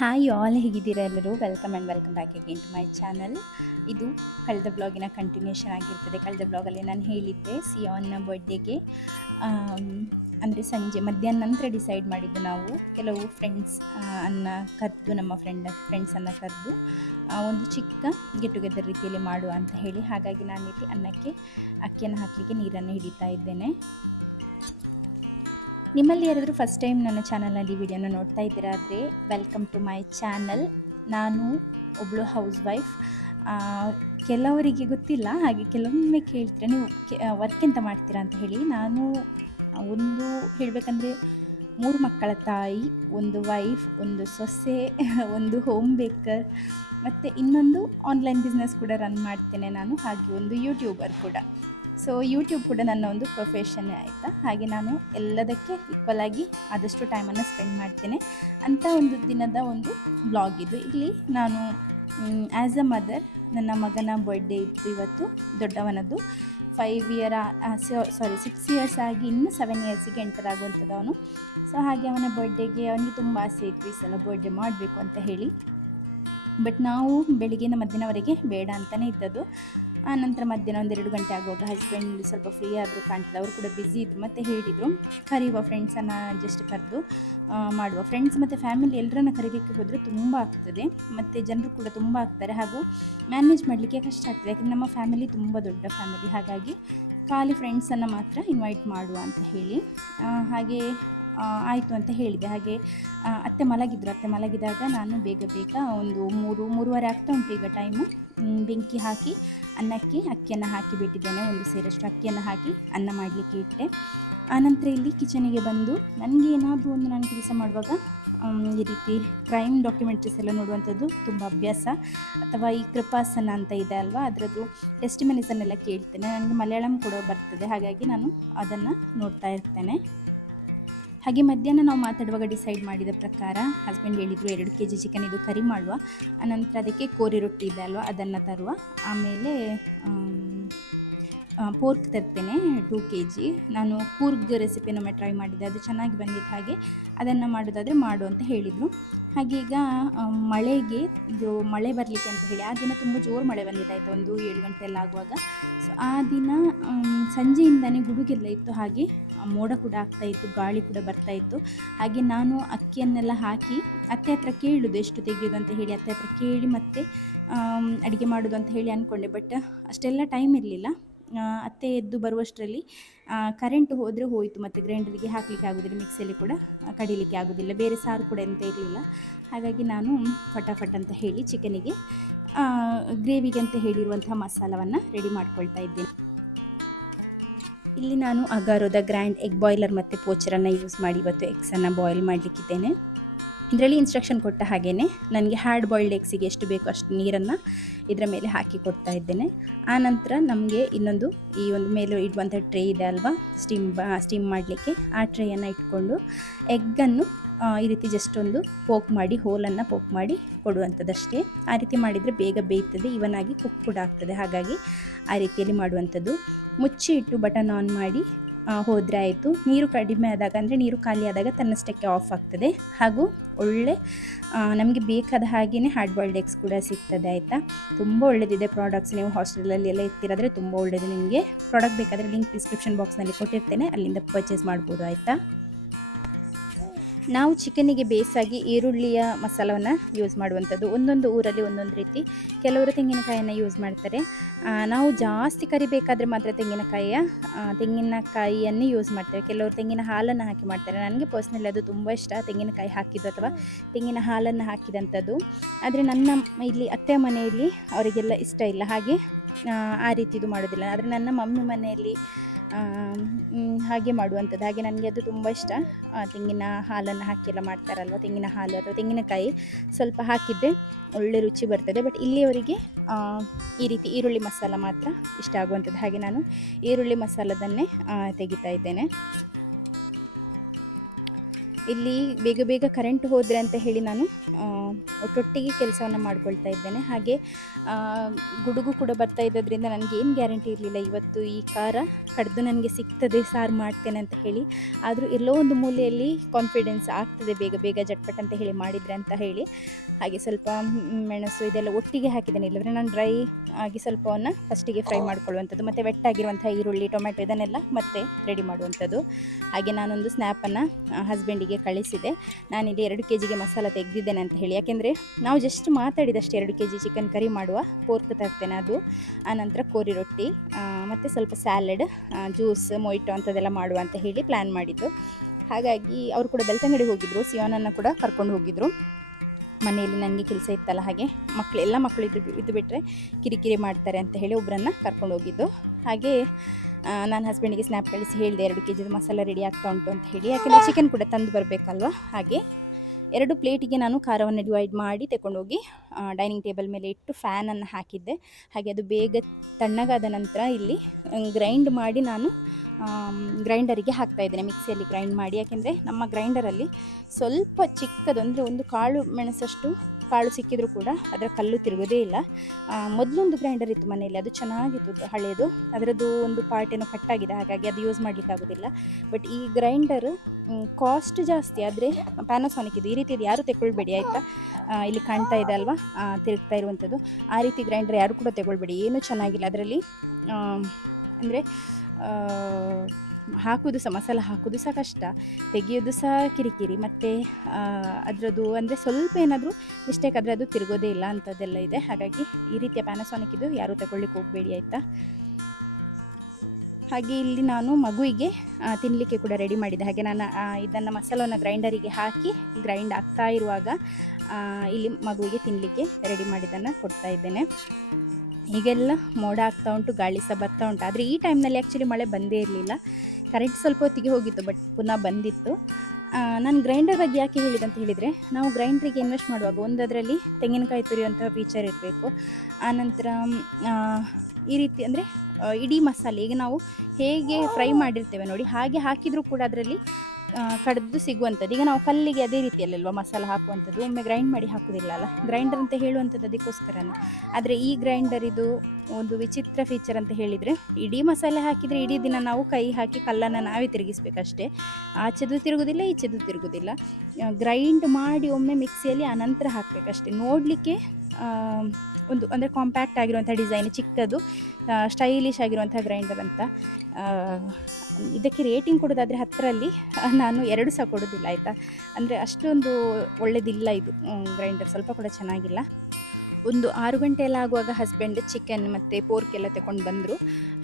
Hi all, ಹೇಗಿದ್ದೀರಾ ಎಲ್ಲರೂ? Welcome and welcome back again to my channel. ಇದು ಕಳೆದ ಬ್ಲಾಗಿನ ಕಂಟಿನ್ಯೂಷನ್ ಆಗಿರ್ತದೆ. ಕಳೆದ ಬ್ಲಾಗಲ್ಲಿ ನಾನು ಹೇಳಿದ್ದೆ ಸಿಯಾನ್ನ ಬರ್ಡೇಗೆ ಅಂದರೆ ಸಂಜೆ ಮಧ್ಯಾಹ್ನ ನಂತರ ಡಿಸೈಡ್ ಮಾಡಿದ್ದು ನಾವು ಕೆಲವು ಫ್ರೆಂಡ್ಸ್ ಕರೆದು ನಮ್ಮ ಫ್ರೆಂಡ್ಸನ್ನು ಕರೆದು ಒಂದು ಚಿಕ್ಕ ಗೆಟ್ ಟುಗೆದರ್ ರೀತಿಯಲ್ಲಿ ಮಾಡುವ ಅಂತ ಹೇಳಿ. ಹಾಗಾಗಿ ನಾನಿಲ್ಲಿ ಅನ್ನಕ್ಕೆ ಅಕ್ಕಿಯನ್ನು ಹಾಕಲಿಕ್ಕೆ ನೀರನ್ನು ಹಿಡಿತಾ ಇದ್ದೇನೆ. ನಿಮ್ಮಲ್ಲಿ ಯಾರಾದರೂ ಫಸ್ಟ್ ಟೈಮ್ ನನ್ನ ಚಾನಲ್ನಲ್ಲಿ ವಿಡಿಯೋನ ನೋಡ್ತಾ ಇದ್ದೀರಾ ಆದರೆ ವೆಲ್ಕಮ್ ಟು ಮೈ ಚಾನಲ್. ನಾನು ಒಬ್ಬಳು ಹೌಸ್ ವೈಫ್. ಕೆಲವರಿಗೆ ಗೊತ್ತಿಲ್ಲ, ಹಾಗೆ ಕೆಲವೊಮ್ಮೆ ಕೇಳ್ತೀರಾ ನೀವು ವರ್ಕ್ ಎಂತ ಮಾಡ್ತೀರಾ ಅಂತ ಹೇಳಿ. ನಾನು ಒಂದು ಹೇಳಬೇಕಂದ್ರೆ 3 ಮಕ್ಕಳ ತಾಯಿ, ಒಂದು ವೈಫ್, ಒಂದು ಸೊಸೆ, ಒಂದು ಹೋಮ್ ಬೇಕರ್, ಮತ್ತು ಇನ್ನೊಂದು ಆನ್ಲೈನ್ ಬಿಸ್ನೆಸ್ ಕೂಡ ರನ್ ಮಾಡ್ತೇನೆ ನಾನು. ಹಾಗೆ ಒಂದು ಯೂಟ್ಯೂಬರ್ ಕೂಡ. ಸೊ ಯೂಟ್ಯೂಬ್ ಕೂಡ ನನ್ನ ಒಂದು ಪ್ರೊಫೆಷನ್ನೇ ಆಯಿತಾ. ಹಾಗೆ ನಾನು ಎಲ್ಲದಕ್ಕೆ ಈಕ್ವಲ್ ಆಗಿ ಆದಷ್ಟು ಟೈಮನ್ನು ಸ್ಪೆಂಡ್ ಮಾಡ್ತೇನೆ ಅಂತ ಒಂದು ದಿನದ ಒಂದು ಬ್ಲಾಗ್ ಇದು. ಇಲ್ಲಿ ನಾನು ಆ್ಯಸ್ ಅ ಮದರ್, ನನ್ನ ಮಗನ ಬರ್ಡೇ ಇತ್ತು ಇವತ್ತು, ದೊಡ್ಡವನದ್ದು 6 ಇಯರ್ಸ್ ಆಗಿ ಇನ್ನು 7 ಇಯರ್ಸಿಗೆ ಎಂಟರ್ ಆಗುವಂಥದ್ದು ಅವನು. ಸೊ ಹಾಗೆ ಅವನ ಬರ್ಡೇಗೆ ಅವನಿಗೆ ತುಂಬ ಆಸೆ ಇತ್ತು ಈ ಸಲ ಬರ್ಡೇ ಮಾಡಬೇಕು ಅಂತ ಹೇಳಿ. ಬಟ್ ನಾವು ಬೆಳಿಗ್ಗೆಯಿಂದ ಮಧ್ಯಾಹ್ನವರೆಗೆ ಬೇಡ ಅಂತಲೇ ಇದ್ದದ್ದು. ನಂತರ ಮಧ್ಯಾಹ್ನ 1-2 ಗಂಟೆ ಆಗುವಾಗ ಹಸ್ಬೆಂಡ್ ಸ್ವಲ್ಪ ಫ್ರೀ ಆದರೂ ಕಾಣ್ತದೆ, ಅವರು ಕೂಡ ಬ್ಯುಸಿ ಇದ್ದರು. ಮತ್ತು ಹೇಳಿದರು ಕರೆಯುವ ಫ್ರೆಂಡ್ಸನ್ನು ಜಸ್ಟ್ ಕರೆದು ಮಾಡುವ. ಫ್ರೆಂಡ್ಸ್ ಮತ್ತು ಫ್ಯಾಮಿಲಿ ಎಲ್ಲರನ್ನ ಕರೀಲಿಕ್ಕೆ ಹೋದರೆ ತುಂಬ ಆಗ್ತದೆ, ಮತ್ತು ಜನರು ಕೂಡ ತುಂಬ ಆಗ್ತಾರೆ, ಹಾಗೂ ಮ್ಯಾನೇಜ್ ಮಾಡಲಿಕ್ಕೆ ಕಷ್ಟ ಆಗ್ತದೆ. ಯಾಕಂದರೆ ನಮ್ಮ ಫ್ಯಾಮಿಲಿ ತುಂಬ ದೊಡ್ಡ ಫ್ಯಾಮಿಲಿ. ಹಾಗಾಗಿ ಖಾಲಿ ಫ್ರೆಂಡ್ಸನ್ನು ಮಾತ್ರ ಇನ್ವೈಟ್ ಮಾಡುವ ಅಂತ ಹೇಳಿ ಹಾಗೆ ಆಯಿತು ಅಂತ ಹೇಳಿದೆ. ಹಾಗೆ ಅತ್ತೆ ಮಲಗಿದಾಗ ನಾನು ಬೇಗ ಒಂದು 3-3:30 ಆಗ್ತಾ ಉಂಟು ಈಗ ಟೈಮು. ಬೆಂಕಿ ಹಾಕಿ ಅನ್ನಕ್ಕೆ ಅಕ್ಕಿಯನ್ನು ಹಾಕಿ ಬಿಟ್ಟಿದ್ದೇನೆ. 1 ಸೇರಷ್ಟು ಅಕ್ಕಿಯನ್ನು ಹಾಕಿ ಅನ್ನ ಮಾಡಲಿಕ್ಕೆ ಇಟ್ಟೆ. ಆನಂತರ ಇಲ್ಲಿ ಕಿಚನಿಗೆ ಬಂದು ನನಗೆ ಏನಾದರೂ ಒಂದು ನಾನು ಕೆಲಸ ಮಾಡುವಾಗ ಈ ರೀತಿ ಕ್ರೈಮ್ ಡಾಕ್ಯುಮೆಂಟ್ರೀಸ್ ಎಲ್ಲ ನೋಡುವಂಥದ್ದು ತುಂಬ ಅಭ್ಯಾಸ. ಅಥವಾ ಈ ಕೃಪಾಸನ ಅಂತ ಇದೆ ಅಲ್ವಾ, ಅದರದ್ದು ಟೆಸ್ಟಿಮನೀಸನ್ನೆಲ್ಲ ಕೇಳ್ತೇನೆ. ನನಗೆ ಮಲಯಾಳಂ ಕೂಡ ಬರ್ತದೆ, ಹಾಗಾಗಿ ನಾನು ಅದನ್ನು ನೋಡ್ತಾ ಇರ್ತೇನೆ. ಹಾಗೆ ಮಧ್ಯಾಹ್ನ ನಾವು ಮಾತಾಡುವಾಗ ಡಿಸೈಡ್ ಮಾಡಿದ ಪ್ರಕಾರ ಹಸ್ಬೆಂಡ್ ಹೇಳಿದರು 2 kg ಚಿಕನ್ ಇದು ಕರಿ ಮಾಡುವ, ಆನಂತರ ಅದಕ್ಕೆ ಕೋರಿ ರೊಟ್ಟಿ ಇದೆ ಅಲ್ವಾ ಅದನ್ನು ತರುವ, ಆಮೇಲೆ ಪೋರ್ಕ್ ತರ್ತೇನೆ 2 kg. ನಾನು ಕೂರ್ಗ್ ರೆಸಿಪಿನೊಮ್ಮೆ ಟ್ರೈ ಮಾಡಿದ್ದೆ, ಅದು ಚೆನ್ನಾಗಿ ಬಂದಿತ್ತು. ಹಾಗೆ ಅದನ್ನು ಮಾಡೋದಾದರೆ ಮಾಡು ಅಂತ ಹೇಳಿದರು. ಹಾಗೆ ಈಗ ಮಳೆ ಬರಲಿಕ್ಕೆ ಅಂತ ಹೇಳಿ ಆ ದಿನ ತುಂಬ ಜೋರು ಮಳೆ ಬಂದಿದ್ದಾಯಿತು, ಒಂದು 7 ಗಂಟೆ ಎಲ್ಲ ಆಗುವಾಗ. ಸೊ ಆ ದಿನ ಸಂಜೆಯಿಂದನೇ ಗುಡುಗೆಲ್ಲ ಇತ್ತು, ಹಾಗೆ ಮೋಡ ಕೂಡ ಆಗ್ತಾಯಿತ್ತು, ಗಾಳಿ ಕೂಡ ಬರ್ತಾಯಿತ್ತು. ಹಾಗೆ ನಾನು ಅಕ್ಕಿಯನ್ನೆಲ್ಲ ಹಾಕಿ ಅತ್ತೆ ಹತ್ರ ಕೇಳೋದು ಎಷ್ಟು ತೆಗೆಯೋದು ಅಂತ ಹೇಳಿ, ಅತ್ತೆ ಹತ್ರ ಕೇಳಿ ಮತ್ತೆ ಅಡುಗೆ ಮಾಡೋದು ಅಂತ ಹೇಳಿ ಅಂದ್ಕೊಂಡೆ. ಬಟ್ ಅಷ್ಟೆಲ್ಲ ಟೈಮ್ ಇರಲಿಲ್ಲ. ಅತ್ತೆ ಎದ್ದು ಬರುವಷ್ಟರಲ್ಲಿ ಕರೆಂಟ್ ಹೋದರೆ ಹೋಯಿತು, ಮತ್ತು ಗ್ರೈಂಡರಿಗೆ ಹಾಕಲಿಕ್ಕೆ ಆಗೋದಿಲ್ಲ, ಮಿಕ್ಸಿಯಲ್ಲಿ ಕೂಡ ಕಡಿಲಿಕ್ಕೆ ಆಗೋದಿಲ್ಲ, ಬೇರೆ ಸಾರು ಕೂಡ ಎಂತ ಇರಲಿಲ್ಲ. ಹಾಗಾಗಿ ನಾನು ಫಟಾಫಟ್ ಅಂತ ಹೇಳಿ ಚಿಕನಿಗೆ ಗ್ರೇವಿಗೆ ಅಂತ ಹೇಳಿರುವಂತಹ ಮಸಾಲವನ್ನು ರೆಡಿ ಮಾಡ್ಕೊಳ್ತಾ ಇದ್ದೇನೆ. ಇಲ್ಲಿ ನಾನು ಅಗಾರೋದ ಗ್ರ್ಯಾಂಡ್ ಎಗ್ ಬಾಯ್ಲರ್ ಮತ್ತು ಪೋಚರನ್ನು ಯೂಸ್ ಮಾಡಿ ಇವತ್ತು ಎಗ್ಸನ್ನು ಬಾಯ್ಲ್ ಮಾಡಲಿಕ್ಕಿದ್ದೇನೆ. ಇದರಲ್ಲಿ ಇನ್ಸ್ಟ್ರಕ್ಷನ್ ಕೊಟ್ಟ ಹಾಗೇ ನನಗೆ ಹಾರ್ಡ್ ಬಾಯ್ಲ್ಡ್ ಎಗ್ಸಿಗೆ ಎಷ್ಟು ಬೇಕೋ ಅಷ್ಟು ನೀರನ್ನು ಇದರ ಮೇಲೆ ಹಾಕಿ ಕೊಡ್ತಾ ಇದ್ದೇನೆ. ಆನಂತರ ನಮಗೆ ಇನ್ನೊಂದು ಈ ಒಂದು ಮೇಲೆ ಇಡುವಂಥ ಟ್ರೇ ಇದೆ ಅಲ್ವಾ, ಸ್ಟೀಮ್ ಮಾಡಲಿಕ್ಕೆ, ಆ ಟ್ರೇಯನ್ನು ಇಟ್ಕೊಂಡು ಎಗ್ಗನ್ನು ಈ ರೀತಿ ಜಸ್ಟ್ ಒಂದು ಹೋಲನ್ನು ಪೋಕ್ ಮಾಡಿ ಕೊಡುವಂಥದ್ದಷ್ಟೇ. ಆ ರೀತಿ ಮಾಡಿದರೆ ಬೇಗ ಬೇಯ್ತದೆ, ಇವನಾಗಿ ಕುಕ್ ಕೂಡ ಆಗ್ತದೆ. ಹಾಗಾಗಿ ಆ ರೀತಿಯಲ್ಲಿ ಮಾಡುವಂಥದ್ದು. ಮುಚ್ಚಿ ಇಟ್ಟು ಬಟನ್ ಆನ್ ಮಾಡಿ ಹೋದರೆ ಆಯಿತು. ನೀರು ಕಡಿಮೆ ಆದಾಗ, ಅಂದರೆ ನೀರು ಖಾಲಿ ಆದಾಗ ತನ್ನಷ್ಟಕ್ಕೆ ಆಫ್ ಆಗ್ತದೆ. ಹಾಗೂ ಒಳ್ಳೆ ನಮಗೆ ಬೇಕಾದ ಹಾಗೆಯೇ ಹಾರ್ಡ್ ಬಾಯ್ಲ್ಡ್ ಎಗ್ಸ್ ಕೂಡ ಸಿಗ್ತದೆ ಆಯಿತಾ. ತುಂಬ ಒಳ್ಳೆಯದಿದೆ ಪ್ರಾಡಕ್ಟ್ಸ್. ನೀವು ಹಾಸ್ಟೆಲಲ್ಲಿ ಎಲ್ಲ ಇರ್ತಿರಾದರೆ ತುಂಬ ಒಳ್ಳೆಯದು. ನಿಮಗೆ ಪ್ರಾಡಕ್ಟ್ ಬೇಕಾದರೆ ಲಿಂಕ್ ಡಿಸ್ಕ್ರಿಪ್ಷನ್ ಬಾಕ್ಸ್ನಲ್ಲಿ ಕೊಟ್ಟಿರ್ತೇನೆ, ಅಲ್ಲಿಂದ ಪರ್ಚೇಸ್ ಮಾಡ್ಬೋದು ಆಯಿತಾ. ನಾವು ಚಿಕನ್ನಿಗೆ ಬೇಸಾಗಿ ಈರುಳ್ಳಿಯ ಮಸಾಲವನ್ನು ಯೂಸ್ ಮಾಡುವಂಥದ್ದು. ಒಂದೊಂದು ಊರಲ್ಲಿ ಒಂದೊಂದು ರೀತಿ. ಕೆಲವರು ತೆಂಗಿನಕಾಯಿಯನ್ನು ಯೂಸ್ ಮಾಡ್ತಾರೆ. ನಾವು ಜಾಸ್ತಿ ಕರಿಬೇಕಾದ್ರೆ ಮಾತ್ರ ತೆಂಗಿನಕಾಯಿಯನ್ನೇ ಯೂಸ್ ಮಾಡ್ತೇವೆ. ಕೆಲವರು ತೆಂಗಿನ ಹಾಲನ್ನು ಹಾಕಿ ಮಾಡ್ತಾರೆ. ನನಗೆ ಪರ್ಸ್ನಲಿ ಅದು ತುಂಬ ಇಷ್ಟ, ತೆಂಗಿನಕಾಯಿ ಹಾಕಿದ್ದು ಅಥವಾ ತೆಂಗಿನ ಹಾಲನ್ನು ಹಾಕಿದಂಥದ್ದು. ಆದರೆ ನನ್ನ ಇಲ್ಲಿ ಅತ್ತೆ ಮನೆಯಲ್ಲಿ ಅವರಿಗೆಲ್ಲ ಇಷ್ಟ ಇಲ್ಲ, ಹಾಗೆ ಆ ರೀತಿದು ಮಾಡೋದಿಲ್ಲ. ಆದರೆ ನನ್ನ ಮಮ್ಮಿ ಮನೆಯಲ್ಲಿ ಹಾಗೆ ಮಾಡುವಂಥದ್ದು. ಹಾಗೆ ನನಗೆ ಅದು ತುಂಬ ಇಷ್ಟ. ತೆಂಗಿನ ಹಾಲನ್ನು ಹಾಕಿ ಎಲ್ಲ ಮಾಡ್ತಾರಲ್ವ, ತೆಂಗಿನ ಹಾಲು ಅಥವಾ ತೆಂಗಿನಕಾಯಿ ಸ್ವಲ್ಪ ಹಾಕಿದರೆ ಒಳ್ಳೆ ರುಚಿ ಬರ್ತದೆ. ಬಟ್ ಇಲ್ಲಿಯವರಿಗೆ ಈ ರೀತಿ ಈರುಳ್ಳಿ ಮಸಾಲ ಮಾತ್ರ ಇಷ್ಟ ಆಗುವಂಥದ್ದು. ಹಾಗೆ ನಾನು ಈರುಳ್ಳಿ ಮಸಾಲದನ್ನೇ ತೆಗಿತಾ ಇದ್ದೇನೆ. ಇಲ್ಲಿ ಬೇಗ ಕರೆಂಟ್ ಹೋದರೆ ಅಂತ ಹೇಳಿ ನಾನು ಒಟ್ಟೊಟ್ಟಿಗೆ ಕೆಲಸವನ್ನು ಮಾಡ್ಕೊಳ್ತಾ ಇದ್ದೇನೆ. ಹಾಗೆ ಗುಡುಗು ಕೂಡ ಬರ್ತಾ ಇದ್ದದ್ರಿಂದ ನನಗೇನು ಗ್ಯಾರಂಟಿ ಇರಲಿಲ್ಲ ಇವತ್ತು ಈ ಖಾರ ಕಡ್ದು ನನಗೆ ಸಿಗ್ತದೆ, ಸಾರು ಮಾಡ್ತೇನೆ ಅಂತ ಹೇಳಿ. ಆದರೂ ಎಲ್ಲೋ ಒಂದು ಮೂಲೆಯಲ್ಲಿ ಕಾನ್ಫಿಡೆನ್ಸ್ ಆಗ್ತದೆ, ಬೇಗ ಬೇಗ ಜಟ್ಪಟ್ ಅಂತ ಹೇಳಿ ಮಾಡಿದರೆ ಅಂತ ಹೇಳಿ. ಹಾಗೆ ಸ್ವಲ್ಪ ಮೆಣಸು ಇದೆಲ್ಲ ಒಟ್ಟಿಗೆ ಹಾಕಿದ್ದೇನೆ, ಇಲ್ಲದ್ರೆ ನಾನು ಡ್ರೈ ಆಗಿ ಸ್ವಲ್ಪವನ್ನು ಫಸ್ಟಿಗೆ ಫ್ರೈ ಮಾಡ್ಕೊಳ್ಳುವಂಥದ್ದು, ಮತ್ತು ವೆಟ್ಟಾಗಿರುವಂಥ ಈರುಳ್ಳಿ ಟೊಮೆಟೊ ಇದನ್ನೆಲ್ಲ ಮತ್ತೆ ರೆಡಿ ಮಾಡುವಂಥದ್ದು. ಹಾಗೆ ನಾನೊಂದು ಸ್ನ್ಯಾಪನ್ನು ಹಸ್ಬೆಂಡಿಗೆ ಕಳಿಸಿದೆ, ನಾನಿಲ್ಲಿ 2 kg ಮಸಾಲ ತೆಗೆದಿದ್ದೇನೆ ಅಂತ ಹೇಳಿ. ಯಾಕೆಂದರೆ ನಾವು ಜಸ್ಟ್ ಮಾತಾಡಿದಷ್ಟೇ 2 kg ಚಿಕನ್ ಕರಿ ಮಾಡುವ, ಪೋರ್ಕ್ ತರ್ತೇನೆ ಅದು, ಆನಂತರ ಕೋರಿ ರೊಟ್ಟಿ ಮತ್ತು ಸ್ವಲ್ಪ ಸ್ಯಾಲಡ್, ಜ್ಯೂಸ್, ಮೊಯ್ಟೊ ಅಂಥದ್ದೆಲ್ಲ ಮಾಡುವ ಅಂತ ಹೇಳಿ ಪ್ಲ್ಯಾನ್ ಮಾಡಿದ್ದು. ಹಾಗಾಗಿ ಅವರು ಕೂಡ ಬೆಳ್ತಂಗಡಿಗೆ ಹೋಗಿದ್ದರು, ಸಿಯೋನನ್ನು ಕೂಡ ಕರ್ಕೊಂಡು ಹೋಗಿದ್ದರು. ಮನೆಯಲ್ಲಿ ನನಗೆ ಕೆಲಸ ಇತ್ತಲ್ಲ, ಹಾಗೆ ಎಲ್ಲ ಮಕ್ಕಳು ಇದು ಬಿಟ್ಟರೆ ಕಿರಿಕಿರಿ ಮಾಡ್ತಾರೆ ಅಂತ ಹೇಳಿ ಒಬ್ಬರನ್ನು ಕರ್ಕೊಂಡು ಹೋಗಿದ್ದು. ಹಾಗೆ ನಾನು ಹಸ್ಬೆಂಡಿಗೆ ಸ್ನ್ಯಾಪ್ ಕಳಿಸಿ ಹೇಳಿದೆ 2 kg ಮಸಾಲ ರೆಡಿ ಆಗ್ತಾ ಉಂಟು ಅಂತ ಹೇಳಿ. ಯಾಕೆಂದರೆ ಚಿಕನ್ ಕೂಡ ತಂದು ಬರಬೇಕಲ್ವ. ಹಾಗೆ 2 ಪ್ಲೇಟಿಗೆ ನಾನು ಖಾರವನ್ನು ಡಿವೈಡ್ ಮಾಡಿ ತಗೊಂಡೋಗಿ ಡೈನಿಂಗ್ ಟೇಬಲ್ ಮೇಲೆ ಇಟ್ಟು ಫ್ಯಾನನ್ನು ಹಾಕಿದ್ದೆ. ಹಾಗೆ ಅದು ಬೇಗ ತಣ್ಣಗಾದ ನಂತರ ಇಲ್ಲಿ ಗ್ರೈಂಡ್ ಮಾಡಿ ನಾನು ಗ್ರೈಂಡರಿಗೆ ಹಾಕ್ತಾಯಿದ್ದೇನೆ, ಮಿಕ್ಸಿಯಲ್ಲಿ ಗ್ರೈಂಡ್ ಮಾಡಿ. ಯಾಕೆಂದರೆ ನಮ್ಮ ಗ್ರೈಂಡರಲ್ಲಿ ಸ್ವಲ್ಪ ಚಿಕ್ಕದು, ಅಂದರೆ ಒಂದು ಕಾಳು ಮೆಣಸಷ್ಟು ಕಾಳು ಸಿಕ್ಕಿದರೂ ಕೂಡ ಅದರ ಕಲ್ಲು ತಿರುಗೋದೇ ಇಲ್ಲ. ಮೊದಲೊಂದು ಗ್ರೈಂಡರ್ ಇತ್ತು ಮನೆಯಲ್ಲಿ, ಅದು ಚೆನ್ನಾಗಿತ್ತು, ಹಳೆಯದು. ಅದರದ್ದು ಒಂದು ಪಾರ್ಟ್ ಏನೋ ಕಟ್ಟಾಗಿದೆ, ಹಾಗಾಗಿ ಅದು ಯೂಸ್ ಮಾಡಲಿಕ್ಕಾಗೋದಿಲ್ಲ. ಬಟ್ ಈ ಗ್ರೈಂಡರ್ ಕಾಸ್ಟ್ ಜಾಸ್ತಿ, ಆದರೆ ಪ್ಯಾನಾಸೋನಿಕ್ ಇದು. ಈ ರೀತಿದು ಯಾರು ತಗೊಳ್ಬೇಡಿ ಆಯಿತಾ. ಇಲ್ಲಿ ಕಾಣ್ತಾ ಇದೆ ಅಲ್ವಾ ತಿರುಗ್ತಾ ಇರುವಂಥದ್ದು, ಆ ರೀತಿ ಗ್ರೈಂಡರ್ ಯಾರು ಕೂಡ ತಗೊಳ್ಬೇಡಿ, ಏನೂ ಚೆನ್ನಾಗಿಲ್ಲ ಅದರಲ್ಲಿ. ಅಂದರೆ ಹಾಕೋದು ಸಹ, ಮಸಾಲ ಹಾಕೋದು ಸಹ ಕಷ್ಟ, ತೆಗೆಯೋದು ಸಹ ಕಿರಿಕಿರಿ, ಮತ್ತು ಅದರದ್ದು ಅಂದರೆ ಸ್ವಲ್ಪ ಏನಾದರೂ ಮಿಸ್ಟೇಕ್ ಆದರೆ ಅದು ತಿರುಗೋದೇ ಇಲ್ಲ ಅಂಥದ್ದೆಲ್ಲ ಇದೆ. ಹಾಗಾಗಿ ಈ ರೀತಿಯ ಪ್ಯಾನಾಸೋನಿಕ್ ಇದು ಯಾರೂ ತಗೊಳ್ಳಿಕ್ಕೆ ಹೋಗಬೇಡಿ ಆಯಿತಾ. ಹಾಗೆ ಇಲ್ಲಿ ನಾನು ಮಗುವಿಗೆ ತಿನ್ನಲಿಕ್ಕೆ ಕೂಡ ರೆಡಿ ಮಾಡಿದ್ದೆ. ಹಾಗೆ ನಾನು ಇದನ್ನು ಮಸಾಲವನ್ನು ಗ್ರೈಂಡರಿಗೆ ಹಾಕಿ ಗ್ರೈಂಡ್ ಆಗ್ತಾ ಇರುವಾಗ ಇಲ್ಲಿ ಮಗುವಿಗೆ ತಿನ್ನಲಿಕ್ಕೆ ರೆಡಿ ಮಾಡಿದ್ದನ್ನು ಕೊಡ್ತಾ ಇದ್ದೇನೆ. ಈಗೆಲ್ಲ ಮೋಡ ಆಗ್ತಾ ಉಂಟು, ಗಾಳಿ ಸಹ ಬರ್ತಾ ಉಂಟು. ಆದರೆ ಈ ಟೈಮ್ನಲ್ಲಿ ಆ್ಯಕ್ಚುಲಿ ಮಳೆ ಬಂದೇ ಇರಲಿಲ್ಲ, ಕರೆಂಟ್ ಸ್ವಲ್ಪ ಹೊತ್ತಿಗೆ ಹೋಗಿತ್ತು, ಬಟ್ ಪುನಃ ಬಂದಿತ್ತು. ನಾನು ಗ್ರೈಂಡರ್ ಬಗ್ಗೆ ಯಾಕೆ ಹೇಳಿದೆ ಅಂತ ಹೇಳಿದರೆ, ನಾವು ಗ್ರೈಂಡ್ರಿಗೆ ಇನ್ವೆಸ್ಟ್ ಮಾಡುವಾಗ ಒಂದದರಲ್ಲಿ ತೆಂಗಿನಕಾಯಿ ತುರಿಯುವಂತಹ ಫೀಚರ್ ಇರಬೇಕು. ಆನಂತರ ಈ ರೀತಿ ಅಂದರೆ ಇಡೀ ಮಸಾಲೆ ಈಗ ನಾವು ಹೇಗೆ ಫ್ರೈ ಮಾಡಿರ್ತೇವೆ ನೋಡಿ, ಹಾಗೆ ಹಾಕಿದರೂ ಕೂಡ ಅದರಲ್ಲಿ ಕಡ್ದು ಸಿಗುವಂಥದ್ದು. ಈಗ ನಾವು ಕಲ್ಲಿಗೆ ಅದೇ ರೀತಿಯಲ್ಲಲ್ವ ಮಸಾಲ ಹಾಕುವಂಥದ್ದು, ಒಮ್ಮೆ ಗ್ರೈಂಡ್ ಮಾಡಿ ಹಾಕೋದಿಲ್ಲ ಅಲ್ಲ, ಗ್ರೈಂಡರ್ ಅಂತ ಹೇಳುವಂಥದ್ದು ಅದಕ್ಕೋಸ್ಕರನೇ. ಆದರೆ ಈ ಗ್ರೈಂಡರ್ ಇದು ಒಂದು ವಿಚಿತ್ರ ಫೀಚರ್ ಅಂತ ಹೇಳಿದರೆ, ಇಡೀ ಮಸಾಲೆ ಹಾಕಿದರೆ ಇಡೀ ದಿನ ನಾವು ಕೈ ಹಾಕಿ ಕಲ್ಲನ್ನು ನಾವೇ ತಿರುಗಿಸ್ಬೇಕಷ್ಟೇ, ಆಚೆದು ತಿರುಗೋದಿಲ್ಲ ಈಚೆದು ತಿರುಗೋದಿಲ್ಲ. ಗ್ರೈಂಡ್ ಮಾಡಿ ಒಮ್ಮೆ ಮಿಕ್ಸಿಯಲ್ಲಿ ಆನಂತರ ಹಾಕಬೇಕಷ್ಟೇ. ನೋಡಲಿಕ್ಕೆ ಒಂದು ಅಂದರೆ ಕಾಂಪ್ಯಾಕ್ಟ್ ಆಗಿರುವಂಥ ಡಿಸೈನ್, ಚಿಕ್ಕದು ಸ್ಟೈಲಿಶ್ ಆಗಿರುವಂಥ ಗ್ರೈಂಡರ್ ಅಂತ. ಇದಕ್ಕೆ ರೇಟಿಂಗ್ ಕೊಡೋದಾದರೆ 10ರಲ್ಲಿ ನಾನು 2 ಸಹ ಕೊಡೋದಿಲ್ಲ ಆಯಿತಾ. ಅಂದರೆ ಅಷ್ಟೊಂದು ಒಳ್ಳೆಯದಿಲ್ಲ ಇದು ಗ್ರೈಂಡರ್, ಸ್ವಲ್ಪ ಕೂಡ ಚೆನ್ನಾಗಿಲ್ಲ. ಒಂದು 6 ಗಂಟೆ ಎಲ್ಲ ಆಗುವಾಗ ಹಸ್ಬೆಂಡ್ ಚಿಕನ್ ಮತ್ತು ಪೋರ್ಕ್ ಎಲ್ಲ ತಗೊಂಡು ಬಂದರು.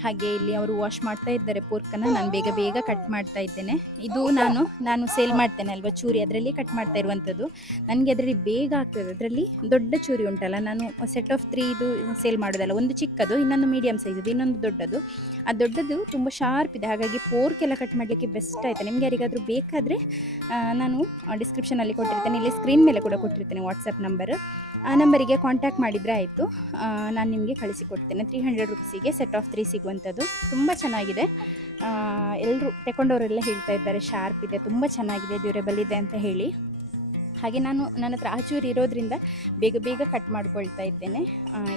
ಹಾಗೆ ಇಲ್ಲಿ ಅವರು ವಾಶ್ ಮಾಡ್ತಾ ಇದ್ದಾರೆ ಪೋರ್ಕನ್ನು, ನಾನು ಬೇಗ ಬೇಗ ಕಟ್ ಮಾಡ್ತಾ ಇದ್ದೇನೆ. ಇದು ನಾನು ಸೇಲ್ ಮಾಡ್ತೇನೆ ಅಲ್ವಾ ಚೂರಿ, ಅದರಲ್ಲಿ ಕಟ್ ಮಾಡ್ತಾ ಇರುವಂಥದ್ದು. ನನಗೆ ಅದರಲ್ಲಿ ಬೇಗ ಆಗ್ತದೆ. ಅದರಲ್ಲಿ ದೊಡ್ಡ ಚೂರಿ ಉಂಟಲ್ಲ, ನಾನು ಸೆಟ್ ಆಫ್ 3 ಇದು ಸೇಲ್ ಮಾಡೋದಲ್ಲ, ಒಂದು ಚಿಕ್ಕದು, ಇನ್ನೊಂದು ಮೀಡಿಯಮ್ ಸೈಜದು, ಇನ್ನೊಂದು ದೊಡ್ಡದು. ಆ ದೊಡ್ಡದು ತುಂಬ ಶಾರ್ಪ್ ಇದೆ, ಹಾಗಾಗಿ ಪೋರ್ಕ್ ಎಲ್ಲ ಕಟ್ ಮಾಡಲಿಕ್ಕೆ ಬೆಸ್ಟ್ ಆಯಿತು. ನಿಮಗೆ ಯಾರಿಗಾದರೂ ಬೇಕಾದರೆ ನಾನು ಡಿಸ್ಕ್ರಿಪ್ಷನಲ್ಲಿ ಕೊಟ್ಟಿರ್ತೇನೆ, ಇಲ್ಲಿ ಸ್ಕ್ರೀನ್ ಮೇಲೆ ಕೂಡ ಕೊಟ್ಟಿರ್ತೇನೆ ವಾಟ್ಸಪ್ ನಂಬರ್. ಆ ನಂಬರಿಗೆ ಕಾಂಟ್ಯಾಕ್ಟ್ ಮಾಡಿದರೆ ಆಯಿತು, ನಾನು ನಿಮಗೆ ಕಳಿಸಿಕೊಡ್ತೇನೆ. 300 ರುಪೀಸಿಗೆ ಸೆಟ್ ಆಫ್ 3 ಸಿಗುವಂಥದ್ದು, ತುಂಬ ಚೆನ್ನಾಗಿದೆ. ಎಲ್ಲರೂ ತಗೊಂಡವರೆಲ್ಲ ಹೇಳ್ತಾ ಇದ್ದಾರೆ ಶಾರ್ಪ್ ಇದೆ, ತುಂಬ ಚೆನ್ನಾಗಿದೆ, ಡ್ಯೂರೇಬಲ್ ಇದೆ ಅಂತ ಹೇಳಿ. ಹಾಗೆ ನನ್ನ ಹತ್ರ ಆ ಚೂರಿ ಇರೋದ್ರಿಂದ ಬೇಗ ಬೇಗ ಕಟ್ ಮಾಡ್ಕೊಳ್ತಾ ಇದ್ದೇನೆ,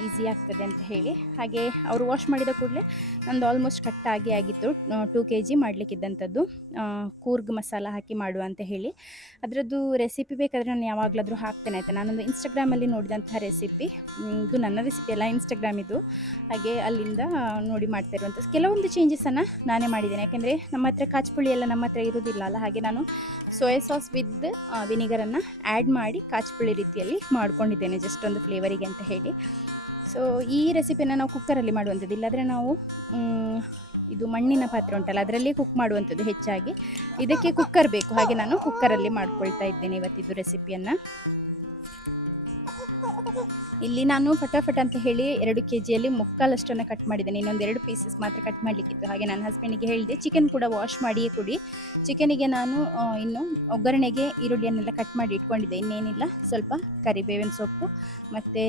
ಈಸಿ ಆಗ್ತದೆ ಅಂತ ಹೇಳಿ. ಹಾಗೆ ಅವರು ವಾಶ್ ಮಾಡಿದ ಕೂಡಲೇ ನಂದು ಆಲ್ಮೋಸ್ಟ್ ಕಟ್ ಆಗಿತ್ತು. 2 kg ಮಾಡಲಿಕ್ಕಿದ್ದಂಥದ್ದು, ಕೂರ್ಗ್ ಮಸಾಲ ಹಾಕಿ ಮಾಡುವ ಅಂತ ಹೇಳಿ. ಅದರದ್ದು ರೆಸಿಪಿ ಬೇಕಾದರೆ ನಾನು ಯಾವಾಗಲಾದರೂ ಹಾಕ್ತೇನೆ ಆಯಿತಾ. ನಾನೊಂದು ಇನ್ಸ್ಟಾಗ್ರಾಮಲ್ಲಿ ನೋಡಿದಂತಹ ರೆಸಿಪಿ, ಇದು ನನ್ನ ರೆಸಿಪಿ ಅಲ್ಲ, ಇನ್ಸ್ಟಾಗ್ರಾಮ್ ಇದು. ಹಾಗೆ ಅಲ್ಲಿಂದ ನೋಡಿ ಮಾಡ್ತಾ ಇರುವಂಥ ಕೆಲವೊಂದು ಚೇಂಜಸನ್ನು ನಾನೇ ಮಾಡಿದ್ದೇನೆ. ಯಾಕೆಂದರೆ ನಮ್ಮ ಹತ್ರ ಕಾಚ್ಪುಳಿ ಎಲ್ಲ ನಮ್ಮ ಹತ್ರ ಇರೋದಿಲ್ಲ ಅಲ್ಲ, ಹಾಗೆ ನಾನು ಸೋಯಾ ಸಾಸ್ ವಿತ್ ವಿನಿಗರನ್ನು ಆ್ಯಡ್ ಮಾಡಿ ಕಾಚ್ಪುಳಿ ರೀತಿಯಲ್ಲಿ ಮಾಡ್ಕೊಂಡಿದ್ದೇನೆ, ಜಸ್ಟ್ ಒಂದು ಫ್ಲೇವರಿಗೆ ಅಂತ ಹೇಳಿ. ಸೊ ಈ ರೆಸಿಪಿನ ನಾವು ಕುಕ್ಕರಲ್ಲಿ ಮಾಡುವಂಥದ್ದು, ಇಲ್ಲಾದರೆ ನಾವು ಇದು ಮಣ್ಣಿನ ಪಾತ್ರೆ ಉಂಟಲ್ಲ ಅದರಲ್ಲಿ ಕುಕ್ ಮಾಡುವಂಥದ್ದು ಹೆಚ್ಚಾಗಿ. ಇದಕ್ಕೆ ಕುಕ್ಕರ್ ಬೇಕು, ಹಾಗೆ ನಾನು ಕುಕ್ಕರಲ್ಲಿ ಮಾಡ್ಕೊಳ್ತಾ ಇದ್ದೇನೆ ಇವತ್ತಿದ್ದು ರೆಸಿಪಿಯನ್ನು. ಇಲ್ಲಿ ನಾನು ಫಟಾಫಟ್ ಅಂತ ಹೇಳಿ 2 kgಯಲ್ಲಿ ಮುಕ್ಕಾಲಷ್ಟನ್ನು ಕಟ್ ಮಾಡಿದ್ದೇನೆ, ಇನ್ನೊಂದು 2 ಪೀಸಸ್ ಮಾತ್ರ ಕಟ್ ಮಾಡಲಿಕ್ಕಿತ್ತು. ಹಾಗೆ ನಾನು ಹಸ್ಬೆಂಡಿಗೆ ಹೇಳಿದೆ ಚಿಕನ್ ಕೂಡ ವಾಶ್ ಮಾಡಿಯೇ ಕೊಡಿ. ಚಿಕನಿಗೆ ನಾನು ಇನ್ನು ಒಗ್ಗರಣೆಗೆ ಈರುಳ್ಳಿಯನ್ನೆಲ್ಲ ಕಟ್ ಮಾಡಿ ಇಟ್ಕೊಂಡಿದ್ದೆ, ಇನ್ನೇನಿಲ್ಲ, ಸ್ವಲ್ಪ ಕರಿಬೇವಿನ ಸೊಪ್ಪು ಮತ್ತು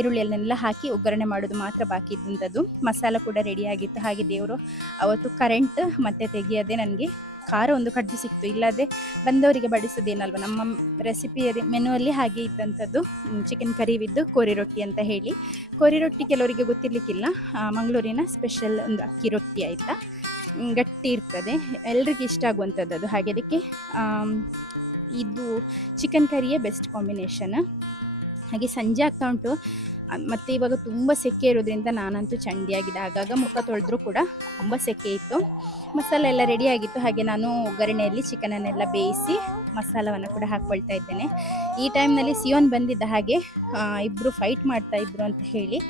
ಈರುಳ್ಳಿಯನ್ನೆಲ್ಲ ಹಾಕಿ ಒಗ್ಗರಣೆ ಮಾಡೋದು ಮಾತ್ರ ಬಾಕಿ ಇದ್ದಂಥದ್ದು. ಮಸಾಲ ಕೂಡ ರೆಡಿಯಾಗಿತ್ತು. ಹಾಗೆ ದೇವರು ಅವತ್ತು ಕರೆಂಟ್ ಮತ್ತೆ ತೆಗೆಯದೆ ನನಗೆ ಖಾರ ಒಂದು ಕಡ್ದು ಸಿಕ್ತು, ಇಲ್ಲದೆ ಬಂದವರಿಗೆ ಬಡಿಸೋದೇನಲ್ವ. ನಮ್ಮ ರೆಸಿಪಿ ಮೆನುವಲ್ಲಿ ಹಾಗೆ ಇದ್ದಂಥದ್ದು ಚಿಕನ್ ಕರಿ ವಿದ್ದು ಕೋರಿ ರೊಟ್ಟಿ ಅಂತ ಹೇಳಿ. ಕೋರಿ ರೊಟ್ಟಿ ಕೆಲವರಿಗೆ ಗೊತ್ತಿರಲಿಕ್ಕಿಲ್ಲ, ಮಂಗಳೂರಿನ ಸ್ಪೆಷಲ್ ಒಂದು ಅಕ್ಕಿ ರೊಟ್ಟಿ ಆಯಿತಾ, ಗಟ್ಟಿ ಇರ್ತದೆ, ಎಲ್ರಿಗೂ ಇಷ್ಟ ಆಗುವಂಥದ್ದು ಅದು. ಹಾಗೆ ಅದಕ್ಕೆ ಇದು ಚಿಕನ್ ಕರಿಯೇ ಬೆಸ್ಟ್ ಕಾಂಬಿನೇಷನ್. ಹಾಗೆ ಸಂಜೆ ಆಗ್ತಾ ಉಂಟು, ಮತ್ತು ಇವಾಗ ತುಂಬ ಸೆಕೆ ಇರೋದ್ರಿಂದ ನಾನಂತೂ ಚಂಡಿಯಾಗಿದೆ. ಆಗಾಗ ಮುಖ ತೊಳೆದ್ರೂ ಕೂಡ ತುಂಬ ಸೆಕೆ ಇತ್ತು. ಮಸಾಲೆ ಎಲ್ಲ ರೆಡಿ ಆಗಿತ್ತು. ಹಾಗೆ ನಾನು ಒಗ್ಗರಣೆಯಲ್ಲಿ ಚಿಕನನ್ನೆಲ್ಲ ಬೇಯಿಸಿ ಮಸಾಲವನ್ನು ಕೂಡ ಹಾಕ್ಕೊಳ್ತಾ ಇದ್ದೇನೆ. ಈ ಟೈಮ್ನಲ್ಲಿ ಸಿಯೋನ್ ಬಂದಿದ್ದ ಹಾಗೆ ಇಬ್ಬರು ಫೈಟ್ ಮಾಡ್ತಾಯಿದ್ರು ಅಂತ ಹೇಳಿ